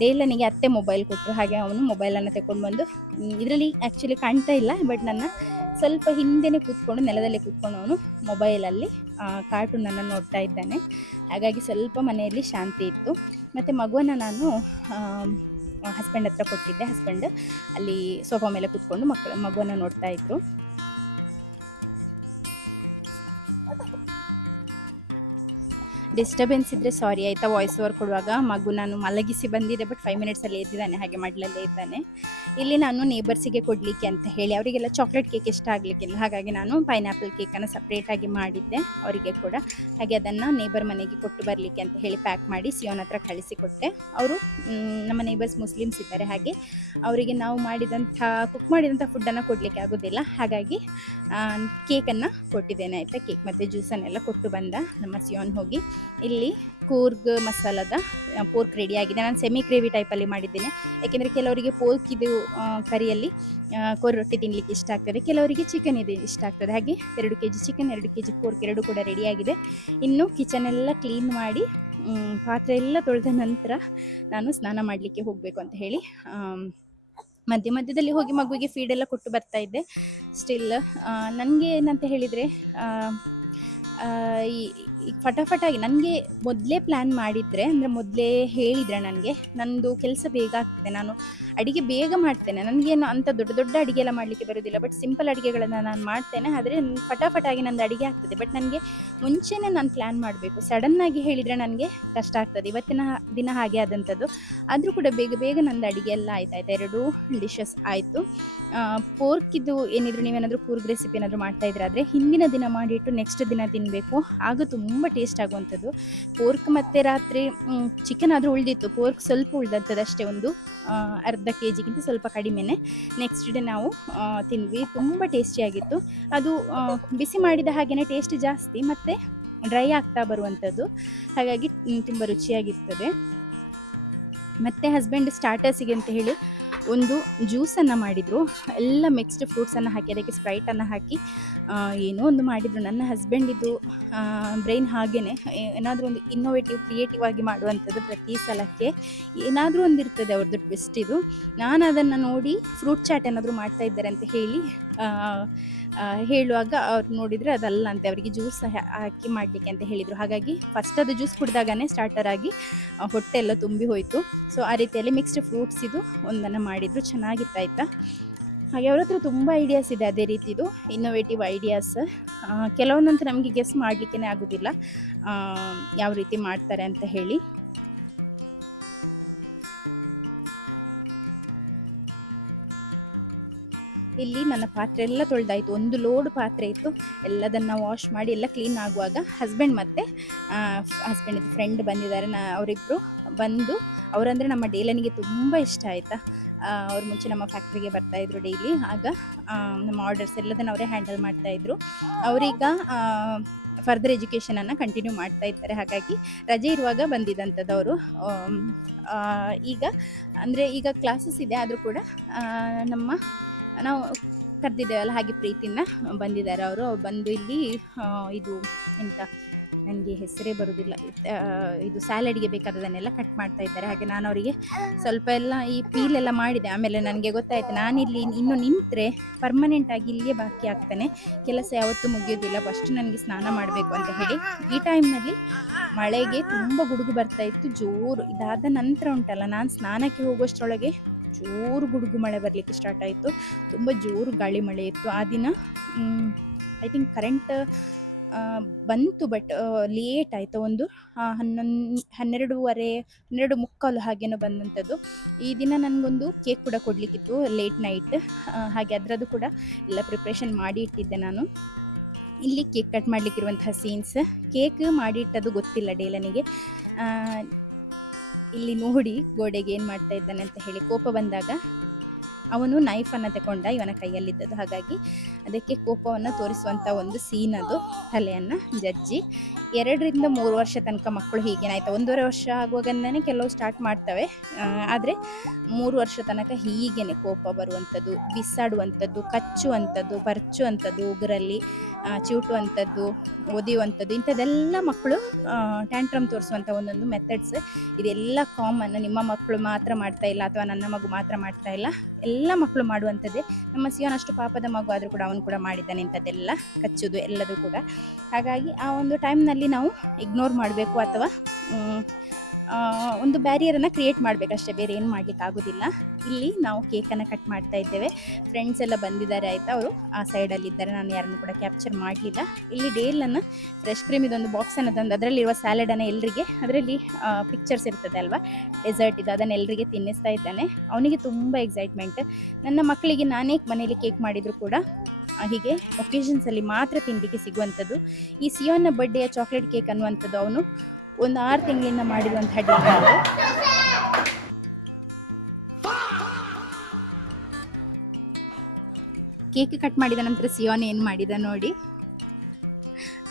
ಡೇಲನಿಗೆ ಅತ್ತೆ ಮೊಬೈಲ್ ಕೊಟ್ಟರು. ಹಾಗೆ ಅವನು ಮೊಬೈಲನ್ನು ತಗೊಂಡು ಬಂದು, ಇದರಲ್ಲಿ ಆ್ಯಕ್ಚುಲಿ ಕಾಣ್ತಾ ಇಲ್ಲ, ಬಟ್ ನನ್ನ ಸ್ವಲ್ಪ ಹಿಂದೆನೇ ಕೂತ್ಕೊಂಡು ನೆಲದಲ್ಲೇ ಕೂತ್ಕೊಂಡು ಅವನು ಮೊಬೈಲಲ್ಲಿ ಕಾರ್ಟೂನನ್ನು ನೋಡ್ತಾ ಇದ್ದಾನೆ. ಹಾಗಾಗಿ ಸ್ವಲ್ಪ ಮನೆಯಲ್ಲಿ ಶಾಂತಿ ಇತ್ತು. ಮತ್ತು ಮಗುವನ್ನು ನಾನು ಹಸ್ಬೆಂಡ್ ಹತ್ರ ಕೊಟ್ಟಿದ್ದೆ. ಹಸ್ಬೆಂಡ್ ಅಲ್ಲಿ ಸೋಫಾ ಮೇಲೆ ಕೂತ್ಕೊಂಡು ಮಗುವನ್ನು ನೋಡ್ತಾ ಇದ್ರು. ಡಿಸ್ಟರ್ಬೆನ್ಸ್ ಇದ್ದರೆ ಸಾರಿ ಆಯಿತಾ. ವಾಯ್ಸ್ ಓವರ್ ಕೊಡುವಾಗ ಮಗು ನಾನು ಮಲಗಿಸಿ ಬಂದಿದ್ದೆ, ಬಟ್ 5 ಮಿನಿಟ್ಸಲ್ಲಿ ಎದ್ದಿದ್ದಾನೆ, ಹಾಗೆ ಮಡ್ಲಲ್ಲೇ ಇದ್ದಾನೆ. ಇಲ್ಲಿ ನಾನು ನೇಬರ್ಸಿಗೆ ಕೊಡಲಿಕ್ಕೆ ಅಂತ ಹೇಳಿ, ಅವರಿಗೆಲ್ಲ ಚಾಕ್ಲೇಟ್ ಕೇಕ್ ಇಷ್ಟ ಆಗಲಿಕ್ಕಿಲ್ಲ, ಹಾಗಾಗಿ ನಾನು ಪೈನಾಪಲ್ ಕೇಕನ್ನು ಸಪ್ರೇಟಾಗಿ ಮಾಡಿದ್ದೆ ಅವರಿಗೆ ಕೂಡ. ಹಾಗೆ ಅದನ್ನು ನೇಬರ್ ಮನೆಗೆ ಕೊಟ್ಟು ಬರಲಿಕ್ಕೆ ಅಂತ ಹೇಳಿ ಪ್ಯಾಕ್ ಮಾಡಿ ಸಿಯೋನ್ ಹತ್ರ ಕಳಿಸಿಕೊಟ್ಟೆ. ಅವರು ನಮ್ಮ ನೇಬರ್ಸ್ ಮುಸ್ಲಿಮ್ಸ್ ಇದ್ದಾರೆ, ಹಾಗೆ ಅವರಿಗೆ ನಾವು ಕುಕ್ ಮಾಡಿದಂಥ ಫುಡ್ಡನ್ನು ಕೊಡಲಿಕ್ಕೆ ಆಗೋದಿಲ್ಲ, ಹಾಗಾಗಿ ಕೇಕನ್ನು ಕೊಟ್ಟಿದ್ದೇನೆ ಆಯಿತಾ. ಕೇಕ್ ಮತ್ತು ಜ್ಯೂಸನ್ನೆಲ್ಲ ಕೊಟ್ಟು ಬಂದ ನಮ್ಮ ಸಿಯೋನ್ ಹೋಗಿ. ಇಲ್ಲಿ ಕೂರ್ಗ್ ಮಸಾಲದ ಪೋರ್ಕ್ ರೆಡಿ ಆಗಿದೆ. ನಾನು ಸೆಮಿ ಗ್ರೇವಿ ಟೈಪಲ್ಲಿ ಮಾಡಿದ್ದೇನೆ, ಯಾಕೆಂದರೆ ಕೆಲವರಿಗೆ ಪೋರ್ಕ್ ಇದು ಕರಿಯಲ್ಲಿ ಕೋರಿ ರೊಟ್ಟಿ ತಿನ್ನಲಿಕ್ಕೆ ಇಷ್ಟ ಆಗ್ತದೆ, ಕೆಲವರಿಗೆ ಚಿಕನ್ ಇದು ಇಷ್ಟ ಆಗ್ತದೆ. ಹಾಗೆ 2 kg ಚಿಕನ್, 2 kg ಪೋರ್ಕ್ ಎರಡೂ ಕೂಡ ರೆಡಿಯಾಗಿದೆ. ಇನ್ನು ಕಿಚನೆಲ್ಲ ಕ್ಲೀನ್ ಮಾಡಿ ಪಾತ್ರೆ ಎಲ್ಲ ತೊಳೆದ ನಂತರ ನಾನು ಸ್ನಾನ ಮಾಡಲಿಕ್ಕೆ ಹೋಗಬೇಕು ಅಂತ ಹೇಳಿ ಮಧ್ಯದಲ್ಲಿ ಹೋಗಿ ಮಗುವಿಗೆ ಫೀಡೆಲ್ಲ ಕೊಟ್ಟು ಬರ್ತಾ ಇದ್ದೆ. ಸ್ಟಿಲ್ ನನಗೆ ಏನಂತ ಹೇಳಿದರೆ ಈ ಫಟಾಫಟಾಗಿ ನನಗೆ ಮೊದಲೇ ಪ್ಲ್ಯಾನ್ ಮಾಡಿದರೆ, ಅಂದರೆ ಮೊದಲೇ ಹೇಳಿದರೆ ನನಗೆ ನನ್ನದು ಕೆಲಸ ಬೇಗ ಆಗ್ತದೆ, ನಾನು ಅಡುಗೆ ಬೇಗ ಮಾಡ್ತೇನೆ. ನನಗೇನು ಅಂಥ ದೊಡ್ಡ ದೊಡ್ಡ ಅಡುಗೆ ಎಲ್ಲ ಮಾಡಲಿಕ್ಕೆ ಬರೋದಿಲ್ಲ, ಬಟ್ ಸಿಂಪಲ್ ಅಡುಗೆಗಳನ್ನು ನಾನು ಮಾಡ್ತೇನೆ. ಆದರೆ ಫಟಾಫಟಾಗಿ ನಂದು ಅಡುಗೆ ಆಗ್ತದೆ. ಬಟ್ ನನಗೆ ಮುಂಚೆನೇ ನಾನು ಪ್ಲ್ಯಾನ್ ಮಾಡಬೇಕು. ಸಡನ್ನಾಗಿ ಹೇಳಿದರೆ ನನಗೆ ಕಷ್ಟ ಆಗ್ತದೆ. ಇವತ್ತಿನ ದಿನ ಹಾಗೆ ಆದಂಥದ್ದು. ಆದರೂ ಕೂಡ ಬೇಗ ನಂದು ಅಡುಗೆ ಎಲ್ಲ ಆಯ್ತು. 2 ಡಿಶಸ್ ಆಯಿತು. ಪೋರ್ಕಿದು ಏನಿದ್ರು ನೀವೇನಾದರೂ ಕೂರ್ಗ್ ರೆಸಿಪಿ ಏನಾದರೂ ಮಾಡ್ತಾಯಿದ್ರೆ ಆದರೆ ಹಿಂದಿನ ದಿನ ಮಾಡಿಟ್ಟು ನೆಕ್ಸ್ಟ್ ದಿನ ತಿನ್ನಬೇಕು, ಆಗ ತುಂಬ ಟೇಸ್ಟ್ ಆಗುವಂಥದ್ದು. ಪೋರ್ಕ್ ಮತ್ತು ರಾತ್ರಿ ಚಿಕನ್ ಆದರೂ ಉಳಿದಿತ್ತು, ಪೋರ್ಕ್ ಸ್ವಲ್ಪ ಉಳಿದಂಥದ್ದು ಅಷ್ಟೇ, ಒಂದು ಅರ್ಧ kg ಸ್ವಲ್ಪ ಕಡಿಮೆನೆ. ನೆಕ್ಸ್ಟ್ ಡೇ ನಾವು ತಿಂದ್ವಿ, ತುಂಬ ಟೇಸ್ಟಿಯಾಗಿತ್ತು. ಅದು ಬಿಸಿ ಮಾಡಿದ ಹಾಗೆಯೇ ಟೇಸ್ಟ್ ಜಾಸ್ತಿ ಮತ್ತು ಡ್ರೈ ಆಗ್ತಾ ಬರುವಂಥದ್ದು, ಹಾಗಾಗಿ ತುಂಬ ರುಚಿಯಾಗಿರ್ತದೆ. ಮತ್ತು ಹಸ್ಬೆಂಡ್ ಸ್ಟಾರ್ಟರ್ಸಿಗೆ ಅಂತ ಹೇಳಿ ಒಂದು ಜ್ಯೂಸನ್ನು ಮಾಡಿದರು. ಎಲ್ಲ ಮಿಕ್ಸ್ಡ್ ಫ್ರೂಟ್ಸನ್ನು ಹಾಕಿ ಅದಕ್ಕೆ ಸ್ಪ್ರೈಟನ್ನು ಹಾಕಿ ಏನೋ ಒಂದು ಮಾಡಿದರು. ನನ್ನ ಹಸ್ಬೆಂಡಿದು ಬ್ರೈನ್ ಹಾಗೇ ಏನಾದರೂ ಒಂದು ಇನ್ನೋವೇಟಿವ್ ಕ್ರಿಯೇಟಿವ್ ಆಗಿ ಮಾಡುವಂಥದ್ದು. ಪ್ರತಿ ಸಲಕ್ಕೆ ಏನಾದರೂ ಒಂದು ಇರ್ತದೆ ಅವ್ರದ್ದು ಟ್ವಿಸ್ಟ್. ಇದು ನಾನು ಅದನ್ನು ನೋಡಿ ಫ್ರೂಟ್ ಚಾಟ್ ಏನಾದರೂ ಮಾಡ್ತಾಯಿದ್ದಾರೆ ಅಂತ ಹೇಳಿ ಹೇಳುವಾಗ ಅವ್ರು ನೋಡಿದರೆ ಅದಲ್ಲ ಅಂತೆ, ಅವರಿಗೆ ಜ್ಯೂಸ್ ಹಾಕಿ ಮಾಡಲಿಕ್ಕೆ ಅಂತ ಹೇಳಿದರು. ಹಾಗಾಗಿ ಫಸ್ಟ್ ಅದು ಜ್ಯೂಸ್ ಕುಡಿದಾಗನೇ ಸ್ಟಾರ್ಟರ್ ಆಗಿ ಹೊಟ್ಟೆ ಎಲ್ಲ ತುಂಬಿ ಹೋಯಿತು. ಸೊ ಆ ರೀತಿಯಲ್ಲಿ ಮಿಕ್ಸ್ಡ್ ಫ್ರೂಟ್ಸ್ ಇದು ಒಂದನ್ನು ಮಾಡಿದರು, ಚೆನ್ನಾಗಿತ್ತಾಯ್ತಾ. ಹಾಗೆ ಅವ್ರ ಹತ್ರ ತುಂಬ ಐಡಿಯಾಸ್ ಇದೆ ಅದೇ ರೀತಿದು ಇನ್ನೋವೇಟಿವ್ ಐಡಿಯಾಸ್. ಕೆಲವೊಂದಂತೂ ನಮಗೆ ಗೆಸ್ ಮಾಡಲಿಕ್ಕೇ ಆಗೋದಿಲ್ಲ ಯಾವ ರೀತಿ ಮಾಡ್ತಾರೆ ಅಂತ ಹೇಳಿ. ಇಲ್ಲಿ ನನ್ನ ಪಾತ್ರೆ ಎಲ್ಲ ತೊಳೆದಾಯಿತು, ಒಂದು ಲೋಡ್ ಪಾತ್ರೆ ಇತ್ತು. ಎಲ್ಲದನ್ನು ವಾಶ್ ಮಾಡಿ ಎಲ್ಲ ಕ್ಲೀನ್ ಆಗುವಾಗ ಹಸ್ಬೆಂಡ್ ಮತ್ತು ಹಸ್ಬೆಂಡಿದ್ದು ಫ್ರೆಂಡ್ ಬಂದಿದ್ದಾರೆ. ಅವರಿಬ್ಬರು ಬಂದು, ಅವರಂದರೆ ನಮ್ಮ ಡೇಲನಿಗೆ ತುಂಬ ಇಷ್ಟ ಆಯಿತಾ. ಅವ್ರು ಮುಂಚೆ ನಮ್ಮ ಫ್ಯಾಕ್ಟ್ರಿಗೆ ಬರ್ತಾಯಿದ್ರು ಡೈಲಿ, ಆಗ ನಮ್ಮ ಆರ್ಡರ್ಸ್ ಎಲ್ಲದನ್ನು ಅವರೇ ಹ್ಯಾಂಡಲ್ ಮಾಡ್ತಾಯಿದ್ರು. ಅವರೀಗ ಫರ್ದರ್ ಎಜುಕೇಷನನ್ನು ಕಂಟಿನ್ಯೂ ಮಾಡ್ತಾ ಇದ್ದಾರೆ, ಹಾಗಾಗಿ ರಜೆ ಇರುವಾಗ ಬಂದಿದ್ದಂಥದ್ದು ಅವರು. ಈಗ ಅಂದರೆ ಈಗ ಕ್ಲಾಸಸ್ ಇದೆ, ಆದರೂ ಕೂಡ ನಾವು ಕರೆದಿದ್ದೇವಲ್ಲ, ಹಾಗೆ ಪ್ರೀತಿಯಿಂದ ಬಂದಿದ್ದಾರೆ ಅವರು. ಬಂದು ಇಲ್ಲಿ ಇದು ಎಂತ ನನಗೆ ಹೆಸರೇ ಬರೋದಿಲ್ಲ, ಇದು ಸ್ಯಾಲಡ್ಗೆ ಬೇಕಾದದನ್ನೆಲ್ಲ ಕಟ್ ಮಾಡ್ತಾ ಇದ್ದಾರೆ. ಹಾಗೆ ನಾನು ಅವರಿಗೆ ಸ್ವಲ್ಪ ಎಲ್ಲ ಈ ಪೀಲೆಲ್ಲ ಮಾಡಿದೆ. ಆಮೇಲೆ ನನಗೆ ಗೊತ್ತಾಯಿತು ನಾನಿಲ್ಲಿ ಇನ್ನು ನಿಂತರೆ ಪರ್ಮನೆಂಟಾಗಿ ಇಲ್ಲಿಯೇ ಬಾಕಿ ಆಗ್ತಾನೆ, ಕೆಲಸ ಯಾವತ್ತೂ ಮುಗಿಯೋದಿಲ್ಲ, ಫಸ್ಟ್ ನನಗೆ ಸ್ನಾನ ಮಾಡಬೇಕು ಅಂತ ಹೇಳಿ. ಈ ಟೈಮ್ನಲ್ಲಿ ಮಳೆಗೆ ತುಂಬ ಗುಡುಗು ಬರ್ತಾಯಿತ್ತು ಜೋರು. ಇದಾದ ನಂತರ ಉಂಟಲ್ಲ, ನಾನು ಸ್ನಾನಕ್ಕೆ ಹೋಗುವಷ್ಟರೊಳಗೆ ಜೋರು ಗುಡುಗು ಮಳೆ ಬರಲಿಕ್ಕೆ ಸ್ಟಾರ್ಟ್ ಆಯಿತು. ತುಂಬ ಜೋರು ಗಾಳಿ ಮಳೆ ಇತ್ತು ಆ ದಿನ. ಐ ಥಿಂಕ್ ಕರೆಂಟ್ ಬಂತು, ಬಟ್ ಲೇಟ್ ಆಯಿತು. ಒಂದು 12:30 12:45 ಹಾಗೇನೋ ಬಂದಂಥದ್ದು. ಈ ದಿನ ನನಗೊಂದು ಕೇಕ್ ಕೂಡ ಕೊಡಲಿಕ್ಕಿತ್ತು ಲೇಟ್ ನೈಟ್. ಹಾಗೆ ಅದರದ್ದು ಕೂಡ ಎಲ್ಲ ಪ್ರಿಪ್ರೇಷನ್ ಮಾಡಿ ಇಟ್ಟಿದ್ದೆ ನಾನು. ಇಲ್ಲಿ ಕೇಕ್ ಕಟ್ ಮಾಡಲಿಕ್ಕಿರುವಂತಹ ಸೀನ್ಸ್. ಕೇಕ್ ಮಾಡಿ ಇಟ್ಟದ್ದು ಗೊತ್ತಿಲ್ಲ ಡೇಲನಿಗೆ. ಇಲ್ಲಿ ನೋಡಿ ಗೋಡೆಗೆ ಏನು ಮಾಡ್ತಾ ಇದ್ದಾನೆ ಅಂತ ಹೇಳಿ. ಕೋಪ ಬಂದಾಗ ಅವನು ನೈಫನ್ನು ತಗೊಂಡ ಇವನ ಕೈಯಲ್ಲಿದ್ದದ್ದು, ಹಾಗಾಗಿ ಅದಕ್ಕೆ ಕೋಪವನ್ನು ತೋರಿಸುವಂಥ ಒಂದು ಸೀನ್ ಅದು. ತಲೆಯನ್ನು ಜಜ್ಜಿ 2-3 ವರ್ಷ ತನಕ ಮಕ್ಕಳು ಹೀಗೇನೆ ಆಯಿತಾ. 1.5 ವರ್ಷ ಆಗುವಾಗನೇ ಕೆಲವು ಸ್ಟಾರ್ಟ್ ಮಾಡ್ತವೆ, ಆದರೆ 3 ವರ್ಷ ತನಕ ಹೀಗೇನೆ ಕೋಪ ಬರುವಂಥದ್ದು, ಬಿಸಾಡುವಂಥದ್ದು, ಕಚ್ಚುವಂಥದ್ದು, ಪರ್ಚುವಂಥದ್ದು, ಉಗುರಲ್ಲಿ ಚಿವುಟುವಂಥದ್ದು, ಒದೆಯುವಂಥದ್ದು, ಇಂಥದ್ದೆಲ್ಲ ಮಕ್ಕಳು ಟ್ಯಾಂಟ್ರಮ್ ತೋರಿಸುವಂಥ ಒಂದೊಂದು ಮೆಥಡ್ಸ್. ಇದೆಲ್ಲ ಕಾಮನ್. ನಿಮ್ಮ ಮಕ್ಕಳು ಮಾತ್ರ ಮಾಡ್ತಾ ಇಲ್ಲ ಅಥವಾ ನನ್ನ ಮಗು ಮಾತ್ರ ಮಾಡ್ತಾ ಇಲ್ಲ, ಎಲ್ಲ ಮಕ್ಕಳು ಮಾಡುವಂಥದ್ದೇ. ನಮ್ಮ ಸಿಯೋನ್ ಅಷ್ಟು ಪಾಪದ ಮಗು ಆದರೂ ಕೂಡ ಅವನು ಕೂಡ ಮಾಡಿದ್ದಾನೆ ಇಂಥದ್ದೆಲ್ಲ, ಕಚ್ಚೋದು ಎಲ್ಲದೂ ಕೂಡ. ಹಾಗಾಗಿ ಆ ಒಂದು ಟೈಮ್ನಲ್ಲಿ ನಾವು ಇಗ್ನೋರ್ ಮಾಡಬೇಕು ಅಥವಾ ಒಂದು ಬ್ಯಾರಿಯರನ್ನು ಕ್ರಿಯೇಟ್ ಮಾಡಬೇಕಷ್ಟೇ, ಬೇರೆ ಏನು ಮಾಡಲಿಕ್ಕೆ ಆಗೋದಿಲ್ಲ. ಇಲ್ಲಿ ನಾವು ಕೇಕನ್ನು ಕಟ್ ಮಾಡ್ತಾ ಇದ್ದೇವೆ. ಫ್ರೆಂಡ್ಸ್ ಎಲ್ಲ ಬಂದಿದ್ದಾರೆ ಆಯಿತಾ, ಅವರು ಆ ಸೈಡಲ್ಲಿದ್ದಾರೆ, ನಾನು ಯಾರನ್ನು ಕೂಡ ಕ್ಯಾಪ್ಚರ್ ಮಾಡಲಿಲ್ಲ. ಇಲ್ಲಿ ಡೇಲನ್ನು ಫ್ರೆಶ್ ಕ್ರೀಮ್ ಇದೊಂದು ಬಾಕ್ಸನ್ನು ತಂದು ಅದರಲ್ಲಿರುವ ಸ್ಯಾಲಡನ್ನು ಎಲ್ಲರಿಗೆ, ಅದರಲ್ಲಿ ಪಿಕ್ಚರ್ಸ್ ಇರ್ತದೆ ಅಲ್ವಾ, ಡೆಸರ್ಟ್ ಇದು, ಅದನ್ನು ಎಲ್ಲರಿಗೆ ತಿನ್ನಿಸ್ತಾ ಇದ್ದಾನೆ. ಅವನಿಗೆ ತುಂಬ ಎಕ್ಸೈಟ್ಮೆಂಟ್. ನನ್ನ ಮಕ್ಕಳಿಗೆ ನಾನೇ ಮನೇಲಿ ಕೇಕ್ ಮಾಡಿದರೂ ಕೂಡ ಹೀಗೆ ಒಕೇಶನ್ಸಲ್ಲಿ ಮಾತ್ರ ತಿನ್ನಲಿಕ್ಕೆ ಸಿಗುವಂಥದ್ದು. ಈ ಸಿಯೋನ್ನ ಬರ್ಡೇಯ ಚಾಕ್ಲೇಟ್ ಕೇಕ್ ಅನ್ನುವಂಥದ್ದು ಅವನು ಒಂದು 6 ತಿಂಗಳಿಂದ ಮಾಡಿರುವಂತಹ ಡಿನ್ನರ್. ಕೇಕ್ ಕಟ್ ಮಾಡಿದ ನಂತರ ಸಿಯೋನ್ ಏನು ಮಾಡಿದ ನೋಡಿ.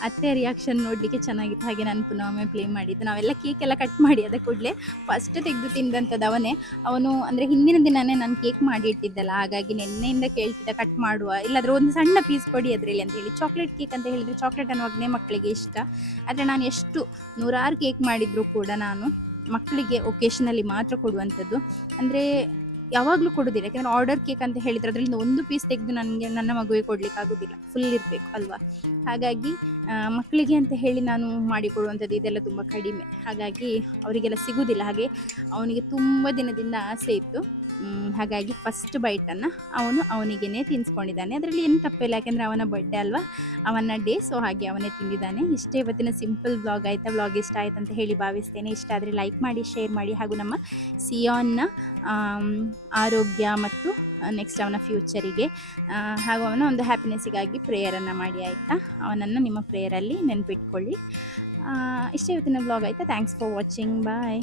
ಅತ್ತೆ ರಿಯಾಕ್ಷನ್ ನೋಡಲಿಕ್ಕೆ ಚೆನ್ನಾಗಿತ್ತು. ಹಾಗೆ ನಾನು ಪುನಃ ಒಮ್ಮೆ ಪ್ಲೇ ಮಾಡಿದ್ದು. ನಾವೆಲ್ಲ ಕೇಕ್ ಎಲ್ಲ ಕಟ್ ಮಾಡಿ ಅದ ಕೂಡಲೇ ಫಸ್ಟ್ ತೆಗೆದು ತಿಂದಂಥದ್ದು ಅವನೇ. ಅವನು ಅಂದರೆ ಹಿಂದಿನ ದಿನವೇ ನಾನು ಕೇಕ್ ಮಾಡಿ ಇಟ್ಟಿದ್ದಲ್ಲ, ಹಾಗಾಗಿ ನಿನ್ನೆಯಿಂದ ಕೇಳ್ತಿದ್ದ ಕಟ್ ಮಾಡುವ, ಇಲ್ಲಾಂದರೆ ಒಂದು ಸಣ್ಣ ಪೀಸ್ ಕೊಡಿ ಅದರಲ್ಲಿ ಅಂತ ಹೇಳಿ. ಚಾಕ್ಲೇಟ್ ಕೇಕ್ ಅಂತ ಹೇಳಿದರೆ ಚಾಕ್ಲೇಟ್ ಅನ್ನುವಾಗಲೇ ಮಕ್ಕಳಿಗೆ ಇಷ್ಟ. ಆದರೆ ನಾನು ಎಷ್ಟು 100 ಕೇಕ್ ಮಾಡಿದರೂ ಕೂಡ ನಾನು ಮಕ್ಕಳಿಗೆ ಒಕೇಶನಲ್ಲಿ ಮಾತ್ರ ಕೊಡುವಂಥದ್ದು. ಅಂದರೆ ಯಾವಾಗಲೂ ಕೊಡೋದಿಲ್ಲ, ಯಾಕೆಂದರೆ ಆರ್ಡರ್ ಕೇಕ್ ಅಂತ ಹೇಳಿದರೆ ಅದರಿಂದ ಒಂದು ಪೀಸ್ ತೆಗೆದು ನನ್ನ ಮಗುವಿಗೆ ಕೊಡಲಿಕ್ಕೆ ಆಗೋದಿಲ್ಲ, ಫುಲ್ ಇರಬೇಕು ಅಲ್ವಾ. ಹಾಗಾಗಿ ಮಕ್ಕಳಿಗೆ ಅಂತ ಹೇಳಿ ನಾನು ಮಾಡಿಕೊಡುವಂಥದ್ದು ಇದೆಲ್ಲ ತುಂಬ ಕಡಿಮೆ, ಹಾಗಾಗಿ ಅವರಿಗೆಲ್ಲ ಸಿಗೋದಿಲ್ಲ. ಹಾಗೆ ಅವನಿಗೆ ತುಂಬ ದಿನದಿಂದ ಆಸೆ ಇತ್ತು, ಹಾಗಾಗಿ ಫಸ್ಟ್ ಬೈಟನ್ನು ಅವನಿಗೇ ತಿನ್ನಿಸ್ಕೊಂಡಿದ್ದಾನೆ. ಅದರಲ್ಲಿ ಏನು ತಪ್ಪಿಲ್ಲ, ಯಾಕೆಂದರೆ ಅವನ ಬರ್ಡೇ ಅಲ್ವಾ, ಅವನ ಡೇ, ಸೊ ಹಾಗೆ ಅವನೇ ತಿಂದಿದ್ದಾನೆ. ಇಷ್ಟೇ ಇವತ್ತಿನ ಸಿಂಪಲ್ ವ್ಲಾಗ್ ಆಯಿತಾ. ವ್ಲಾಗ್ ಇಷ್ಟ ಆಯ್ತು ಅಂತ ಹೇಳಿ ಭಾವಿಸ್ತೇನೆ. ಇಷ್ಟ ಆದರೆ ಲೈಕ್ ಮಾಡಿ, ಶೇರ್ ಮಾಡಿ, ಹಾಗೂ ನಮ್ಮ ಸಿಯೋನ್ನ ಆರೋಗ್ಯ ಮತ್ತು ನೆಕ್ಸ್ಟ್ ಅವನ ಫ್ಯೂಚರಿಗೆ ಹಾಗೂ ಅವನ ಒಂದು ಹ್ಯಾಪಿನೆಸ್ಸಿಗಾಗಿ ಪ್ರೇಯರನ್ನು ಮಾಡಿ ಆಯಿತಾ. ಅವನನ್ನು ನಿಮ್ಮ ಪ್ರೇಯರಲ್ಲಿ ನೆನಪಿಟ್ಕೊಳ್ಳಿ. ಇಷ್ಟೇ ಇವತ್ತಿನ ವ್ಲಾಗ್ ಆಯಿತಾ. Thanks for watching. ಬಾಯ್.